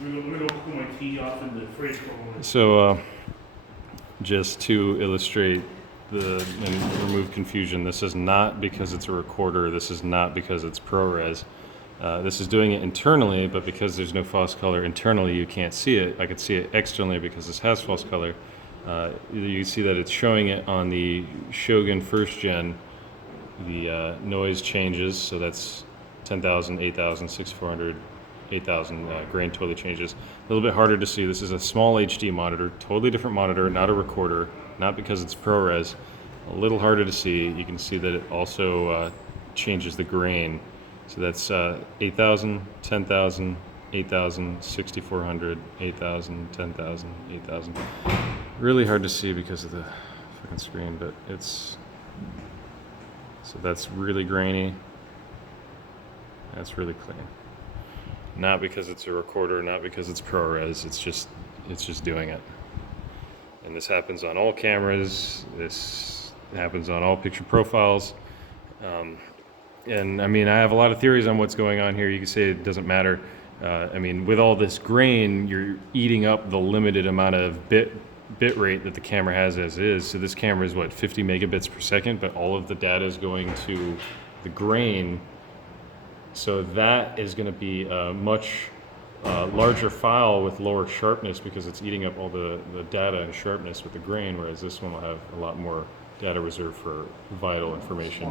Let me go pull my key off in the fridge. So, just to illustrate and remove confusion, this is not because it's a recorder. This is not because it's ProRes. This is doing it internally, but because there's no false color internally, you can't see it. I could see it externally because this has false color. You see that it's showing it on the Shogun first gen. The noise changes, so that's 10,000, 8,000, 6400, 8,000. Grain totally changes. A little bit harder to see. This is a small HD monitor, totally different monitor, not a recorder, not because it's ProRes. A little harder to see. You can see that it also changes the grain. So that's 8,000, 10,000, 8,000, 6,400, 8,000, 10,000, 8,000. Really hard to see because of the fucking screen, but it's... So that's really grainy. That's really clean. Not because it's a recorder, not because it's ProRes, it's just doing it. And this happens on all cameras, this happens on all picture profiles. And I mean, I have a lot of theories on what's going on here. You can say it doesn't matter. I mean, with all this grain, you're eating up the limited amount of bit rate that the camera has as is. So this camera is what, 50 megabits per second, but all of the data is going to the grain. So that is going to be a much larger file with lower sharpness because it's eating up all the data and sharpness with the grain, whereas this one will have a lot more data reserved for vital information.